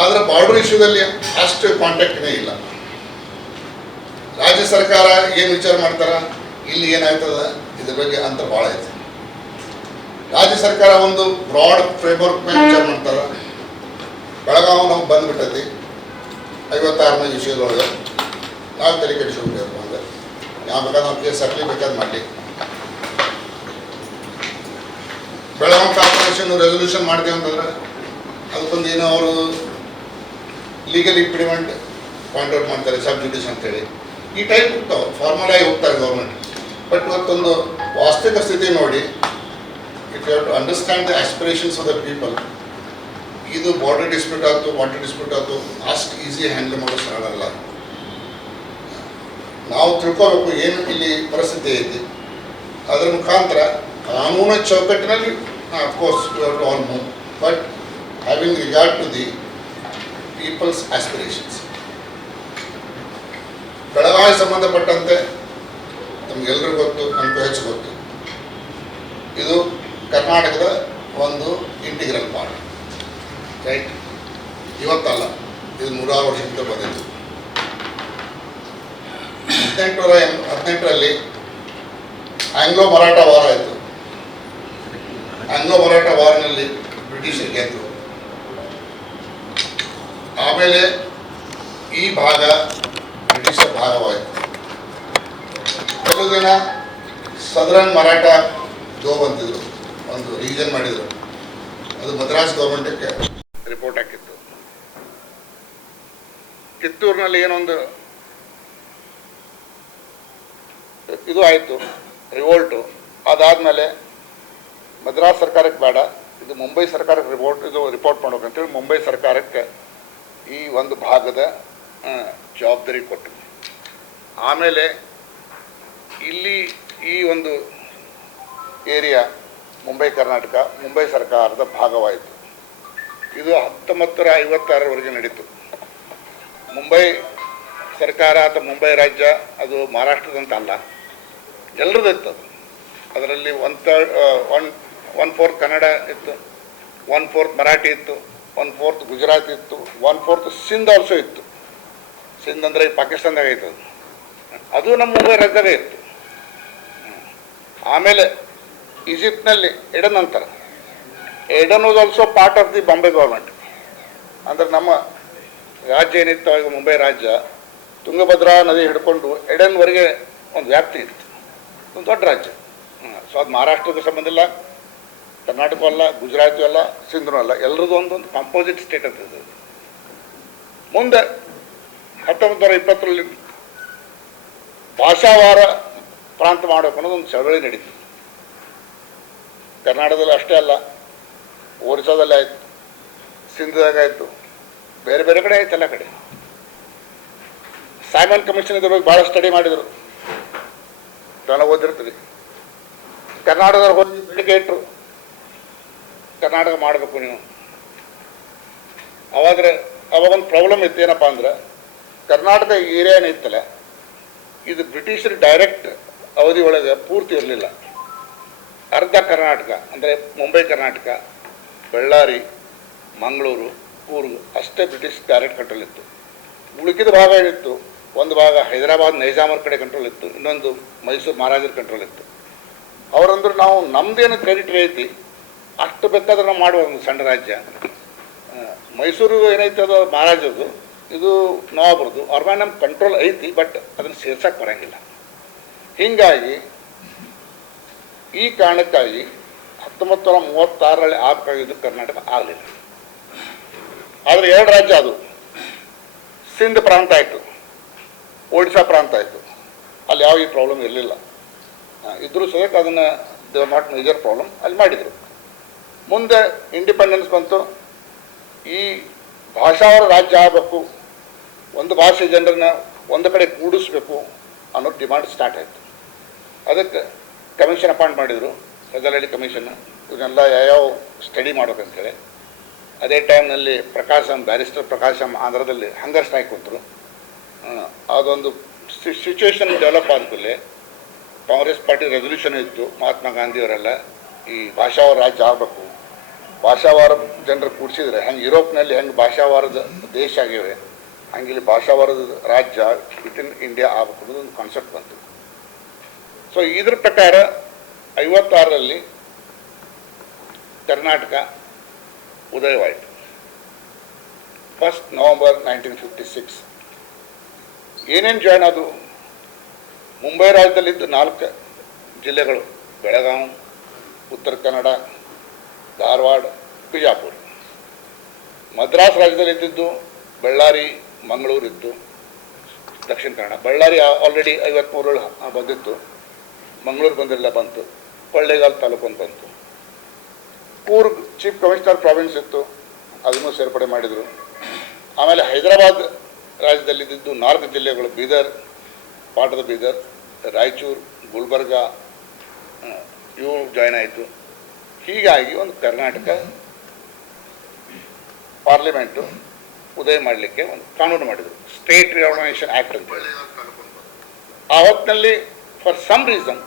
ಆದರೆ ಬಾರ್ಡರ್ ಇಶ್ಯೂದಲ್ಲಿ ಅಷ್ಟು ಕಾಂಟ್ಯಾಕ್ಟ್ನೇ ಇಲ್ಲ. ರಾಜ್ಯ ಸರ್ಕಾರ ಏನು ವಿಚಾರ ಮಾಡ್ತಾರ, ಇಲ್ಲಿ ಏನಾಗ್ತದ ಇದ್ರ ಬಗ್ಗೆ ಅಂತ ಭಾಳ ಐತೆ. ರಾಜ್ಯ ಸರ್ಕಾರ ಒಂದು ಬ್ರಾಡ್ ಫ್ರೇಮ್ವರ್ಕ್ ಮೇಲೆ ವಿಚಾರ ಮಾಡ್ತಾರ. ಬೆಳಗಾವಿ ನಾವು ಬಂದ್ಬಿಟ್ಟೈತಿ 56ನೇ ವಿಷಯದೊಳಗೆ ನಾವು ತಲೆ ಕೆಡಿಸ್ಕೊಬೇಕು ಅಂದ್ರೆ ಯಾವ ಬೇಕಾದ್ರೆ ನಾವು ಕೇಸ್ ಹಾಕಲಿ ಬೇಕಾದ್ರೆ ಮಾಡಲಿ. ಬೆಳಗಾವಿ ಕಾರ್ಪೊರೇಷನ್ ರೆಸೊಲ್ಯೂಷನ್ ಮಾಡ್ತೀವಿ ಅಂತಂದ್ರೆ ಅದಕ್ಕೊಂದು ಏನೋ ಅವರು ಲೀಗಲ್ ಇಂಪ್ಲಿಮೆಂಟ್ ಪಾಯಿಂಟ್ ಔಟ್ ಮಾಡ್ತಾರೆ, ಸಬ್ ಜುಡಿಷ್ ಅಂತೇಳಿ ಈ ಟೈಪ್ ಹೋಗ್ತಾವೆ, ಫಾರ್ಮಲ್ ಆಗಿ ಹೋಗ್ತಾರೆ ಗೌರ್ಮೆಂಟ್. ಬಟ್ ಇವತ್ತೊಂದು ವಾಸ್ತವಿಕ ಸ್ಥಿತಿ ನೋಡಿ, if you have to understand the aspirations of the people, ಇದು ಬಾರ್ಡರ್ ಡಿಸ್ಪ್ಯೂಟ್ ಆಯ್ತು, ವಾಟರ್ ಡಿಸ್ಪ್ಯೂಟ್ ಆಯ್ತು, ಅಷ್ಟು ಈಸಿ ಹ್ಯಾಂಡಲ್ ಮಾಡೋ ಸಾಲಲ್ಲ. ನಾವು ತಿಳ್ಕೋಬೇಕು ಏನು ಇಲ್ಲಿ ಪರಿಸ್ಥಿತಿ ಐತಿ. ಅದರ ಮುಖಾಂತರ ಕಾನೂನು ಚೌಕಟ್ಟಿನಲ್ಲಿ of course you have to all move, but having regard to the people's aspirations. Belagavi ಸಂಬಂಧಪಟ್ಟಂತೆ ನಮಗೆಲ್ಲರಿಗೂ ಗೊತ್ತು, ನಮಗೂ ಹೆಚ್ಚು ಗೊತ್ತು, ಇದು ಕರ್ನಾಟಕದ ಒಂದು ಇಂಟಿಗ್ರಲ್ ಪಾರ್ಟ್, ರೈಟ್? ಇವತ್ತಲ್ಲ, ಇದು 100 ವರ್ಷದಿಂದ ಬಂದಿತ್ತು. 1818ರಲ್ಲಿ ಆಂಗ್ಲೋ ಮರಾಠ ವಾರ ಆಯಿತು. ಆಂಗ್ಲೋ ಮರಾಠ ವಾರ್ನಲ್ಲಿ ಬ್ರಿಟಿಷರು ಗೆದ್ದರು. ಆಮೇಲೆ ಈ ಭಾಗ ಬ್ರಿಟಿಷರ ಭಾಗವಾಯಿತು. ಕೆಲವು ದಿನ ಸದರನ್ ಮರಾಠ ಜೋಬ್ ಅಂತಿದ್ರು, ಒಂದು ರೀಜನ್ ಮಾಡಿದರು. ಅದು ಮದ್ರಾಸ್ ಗೌರ್ಮೆಂಟಕ್ಕೆ ರಿಪೋರ್ಟ್ ಹಾಕಿತ್ತು. ಕಿತ್ತೂರಿನಲ್ಲಿ ಏನೊಂದು ಇದು ಆಯಿತು, ರಿವೋಲ್ಟು. ಅದಾದಮೇಲೆ ಮದ್ರಾಸ್ ಸರ್ಕಾರಕ್ಕೆ ಬೇಡ, ಇದು ಮುಂಬೈ ಸರ್ಕಾರಕ್ಕೆ ರಿಪೋರ್ಟ್ ಮಾಡ್ಬೇಕಂತೇಳಿ ಮುಂಬೈ ಸರ್ಕಾರಕ್ಕೆ ಈ ಒಂದು ಭಾಗದ ಜವಾಬ್ದಾರಿ ಕೊಟ್ಟರು. ಆಮೇಲೆ ಇಲ್ಲಿ ಈ ಒಂದು ಏರಿಯಾ ಮುಂಬೈ ಕರ್ನಾಟಕ ಮುಂಬೈ ಸರ್ಕಾರದ ಭಾಗವಾಯಿತು. ಇದು 1956ರವರೆಗೆ ನಡೀತು. ಮುಂಬೈ ಸರ್ಕಾರ ಅಥವಾ ಮುಂಬೈ ರಾಜ್ಯ ಅದು ಮಹಾರಾಷ್ಟ್ರದಂತ ಅಲ್ಲ, ಎಲ್ಲರದ್ದು ಇತ್ತು. ಅದರಲ್ಲಿ 1/4 ಕನ್ನಡ ಇತ್ತು, 1/4 ಮರಾಠಿ ಇತ್ತು, 1/4 ಗುಜರಾತಿ ಇತ್ತು, 1/4 ಸಿಂಧ್ ಆಲ್ಸೋ ಇತ್ತು. ಸಿಂಧ್ ಅಂದರೆ ಪಾಕಿಸ್ತಾನದಾಗ ಇತ್ತು, ಅದು ನಮ್ಮ ಮುಂಬೈ ರಾಜ್ಯದಾಗ ಇತ್ತು. ಆಮೇಲೆ ಈಜಿಪ್ಟ್ನಲ್ಲಿ ಎಡನ್ ಅಂತಾರೆ. Aden was also part of the Bombay government. ಅಂದರೆ ನಮ್ಮ ರಾಜ್ಯ ಏನಿತ್ತು ಈಗ ಮುಂಬೈ ರಾಜ್ಯ, ತುಂಗಭದ್ರಾ ನದಿ ಹಿಡ್ಕೊಂಡು ಎಡನ್ವರೆಗೆ ಒಂದು ವ್ಯಾಪ್ತಿ ಇತ್ತು, ಒಂದು ದೊಡ್ಡ ರಾಜ್ಯ. ಸೊ ಅದು ಮಹಾರಾಷ್ಟ್ರಕ್ಕೂ ಸಂಬಂಧ ಇಲ್ಲ, ಕರ್ನಾಟಕ ಅಲ್ಲ, ಗುಜರಾತು ಅಲ್ಲ, ಸಿಂಧೂ ಅಲ್ಲ, ಎಲ್ಲರದ್ದು ಒಂದೊಂದು ಕಾಂಪೋಸಿಟ್ ಸ್ಟೇಟ್ ಅಂತ ಇದೆ. ಮುಂದೆ 1920ರಲ್ಲಿ ಭಾಷಾವಾರ ಪ್ರಾಂತ ಮಾಡಬೇಕು ಅನ್ನೋದು ಒಂದು ಚಳವಳಿ ನಡೀತು. ಕರ್ನಾಟಕದಲ್ಲಿ ಅಷ್ಟೇ ಅಲ್ಲ, ಒರಿಸ್ಸಾದಲ್ಲಿ ಆಯಿತು, ಸಿಂಧದಾಗ ಆಯಿತು, ಬೇರೆ ಬೇರೆ ಕಡೆ ಆಯ್ತು, ಎಲ್ಲ ಕಡೆ. ಸೈಮನ್ ಕಮಿಷನ್ ಇದ್ರ ಬಗ್ಗೆ ಭಾಳ ಸ್ಟಡಿ ಮಾಡಿದರು, ಜನ ಓದಿರ್ತೀರಿ. ಕರ್ನಾಟಕದವ್ರು ಹೋಗಿ ಬೇಡಿಕೆ ಇಟ್ಟರು, ಕರ್ನಾಟಕ ಮಾಡಬೇಕು ನೀವು. ಅವಾಗೊಂದು ಪ್ರಾಬ್ಲಮ್ ಇತ್ತು, ಏನಪ್ಪ ಅಂದ್ರೆ ಕರ್ನಾಟಕ ಏರಿಯಾ ಏನಿತ್ತಲ್ಲ, ಇದು ಬ್ರಿಟಿಷರು ಡೈರೆಕ್ಟ್ ಅವಧಿ ಒಳಗೆ ಪೂರ್ತಿ ಇರಲಿಲ್ಲ. ಅರ್ಧ ಕರ್ನಾಟಕ ಅಂದರೆ ಮುಂಬೈ ಕರ್ನಾಟಕ, ಬಳ್ಳಾರಿ, ಮಂಗಳೂರು, ಕೂರ್ಗ್ ಅಷ್ಟೇ ಬ್ರಿಟಿಷ್ ಡೈರೆಕ್ಟ್ ಕಂಟ್ರೋಲ್ ಇತ್ತು. ಉಳುಕಿದ ಭಾಗ ಏನಿತ್ತು, ಒಂದು ಭಾಗ ಹೈದರಾಬಾದ್ ನೈಜಾಮರ ಕಡೆ ಕಂಟ್ರೋಲ್ ಇತ್ತು, ಇನ್ನೊಂದು ಮೈಸೂರು ಮಹಾರಾಜರ ಕಂಟ್ರೋಲ್ ಇತ್ತು. ಅವರಂದ್ರೆ ನಾವು ನಮ್ಮದೇನು ಟೆರಿಟರಿ ಐತಿ ಅಷ್ಟು ಬೇಕಾದ್ರೆ ನಾವು ಮಾಡುವ ಒಂದು ಸಣ್ಣ ರಾಜ್ಯ. ಮೈಸೂರು ಏನೈತೆ ಅದು ಮಹಾರಾಜರದು, ಇದು ನವಾಬರದು. ಅವ್ರ ಮೇಲೆ ನಮ್ಮ ಕಂಟ್ರೋಲ್ ಐತಿ, ಬಟ್ ಅದನ್ನು ಸೇರ್ಸಕ್ಕೆ ಬರೋಂಗಿಲ್ಲ. ಹೀಗಾಗಿ ಈ ಕಾರಣಕ್ಕಾಗಿ 1936ರಲ್ಲಿ ಆಗಬೇಕಾಗಿದ್ದು ಕರ್ನಾಟಕ ಆಗಲಿಲ್ಲ. ಆದರೆ 2 ರಾಜ್ಯ ಅದು, ಸಿಂಧ್ ಪ್ರಾಂತ ಆಯಿತು, ಒಡಿಶಾ ಪ್ರಾಂತ ಆಯಿತು. ಅಲ್ಲಿ ಯಾವ ಈ ಪ್ರಾಬ್ಲಮ್ ಇರಲಿಲ್ಲ. ಇದ್ರೂ ಸಹಿತ ಅದನ್ನು they are not major problem ಅಲ್ಲಿ ಮಾಡಿದರು. ಮುಂದೆ ಇಂಡಿಪೆಂಡೆನ್ಸ್ ಬಂತು. ಈ ಭಾಷಾವಾರ ರಾಜ್ಯ ಆಗಬೇಕು, ಒಂದು ಭಾಷೆ ಜನರನ್ನ ಒಂದು ಕಡೆ ಕೂಡಿಸ್ಬೇಕು ಅನ್ನೋ ಡಿಮಾಂಡ್ ಸ್ಟಾರ್ಟ್ ಆಯಿತು. ಅದಕ್ಕೆ ಕಮಿಷನ್ ಅಪಾಯಿಂಟ್ ಮಾಡಿದರು, ಫಜಲಹಳ್ಳಿ ಕಮಿಷನ್. ಇವನ್ನೆಲ್ಲ ಯಾವ್ಯಾವ ಸ್ಟಡಿ ಮಾಡ್ಬೇಕಂತೇಳಿ. ಅದೇ ಟೈಮ್ನಲ್ಲಿ ಬ್ಯಾರಿಸ್ಟರ್ ಪ್ರಕಾಶಂ ಆಂಧ್ರದಲ್ಲಿ ಹಂಗರ್ ಸ್ಟ್ರೈಕ್ ಕೊಟ್ಟರು. ಅದೊಂದು ಸಿಚುವೇಶನ್ ಡೆವಲಪ್ ಆದಮೇಲೆ ಕಾಂಗ್ರೆಸ್ ಪಾರ್ಟಿ ರೆಸೊಲ್ಯೂಷನ್ ಇತ್ತು, ಮಹಾತ್ಮ ಗಾಂಧಿಯವರೆಲ್ಲ ಈ ಭಾಷಾವಾರ ರಾಜ್ಯ ಆಗಬೇಕು, ಭಾಷಾವಾರ ಜನರು ಕೂಡಿಸಿದ್ರೆ ಹೆಂಗೆ ಯುರೋಪ್ನಲ್ಲಿ ಹೆಂಗೆ ಭಾಷಾವಾರದ ದೇಶ ಆಗಿವೆ ಹಂಗೆ ಇಲ್ಲಿ ಭಾಷಾವಾರದ ರಾಜ್ಯ ವಿತಿನ್ ಇಂಡಿಯಾ ಆಗಬೇಕು ಅನ್ನೋದು ಒಂದು ಕಾನ್ಸೆಪ್ಟ್ ಬಂತು. ಸೊ ಇದ್ರ ಪ್ರಕಾರ 56ರಲ್ಲಿ ಕರ್ನಾಟಕ ಉದಯವಾಯಿತು. 1 ನವೆಂಬರ್ 1956. ಏನೇನು ಜಾಯ್ನ್ ಅದು? ಮುಂಬೈ ರಾಜ್ಯದಲ್ಲಿದ್ದು 4 ಜಿಲ್ಲೆಗಳು: ಬೆಳಗಾವಿ, ಉತ್ತರ ಕನ್ನಡ, ಧಾರವಾಡ, ಬಿಜಾಪುರ. ಮದ್ರಾಸ್ ರಾಜ್ಯದಲ್ಲಿದ್ದು ಬಳ್ಳಾರಿ, ಮಂಗಳೂರು ಇತ್ತು, ದಕ್ಷಿಣ ಕನ್ನಡ. ಬಳ್ಳಾರಿ ಆಲ್ರೆಡಿ 53 ಬಂದಿತ್ತು, ಮಂಗಳೂರು ಬಂದಿಲ್ಲ, ಬಂತು. ಕೊಳ್ಳೇಗಾಲ ತಾಲೂಕು ಅಂತ ಬಂತು. ಕೂರ್ಗ್ ಚೀಫ್ ಕಮಿಷನರ್ ಪ್ರಾವಿನ್ಸ್ ಇತ್ತು, ಅದನ್ನು ಸೇರ್ಪಡೆ ಮಾಡಿದರು. ಆಮೇಲೆ ಹೈದರಾಬಾದ್ ರಾಜ್ಯದಲ್ಲಿದ್ದು 4 ಜಿಲ್ಲೆಗಳು: ಬೀದರ್, ಪಾಟದ ಬೀದರ್, ರಾಯಚೂರು, ಗುಲ್ಬರ್ಗ, ಇವು ಜಾಯ್ನ್ ಆಯಿತು. ಹೀಗಾಗಿ ಒಂದು ಕರ್ನಾಟಕ ಪಾರ್ಲಿಮೆಂಟು ಉದಯ ಮಾಡಲಿಕ್ಕೆ ಒಂದು ಕಾನೂನು ಮಾಡಿದರು, ಸ್ಟೇಟ್ ರಿಆರ್ಗನೈಸೇಷನ್ ಆ್ಯಕ್ಟ್ ಅಂತ ಹೇಳಿ. ಆ ಹೊತ್ತಿನಲ್ಲಿ ಫಾರ್ ಸಮ್ ರೀಸನ್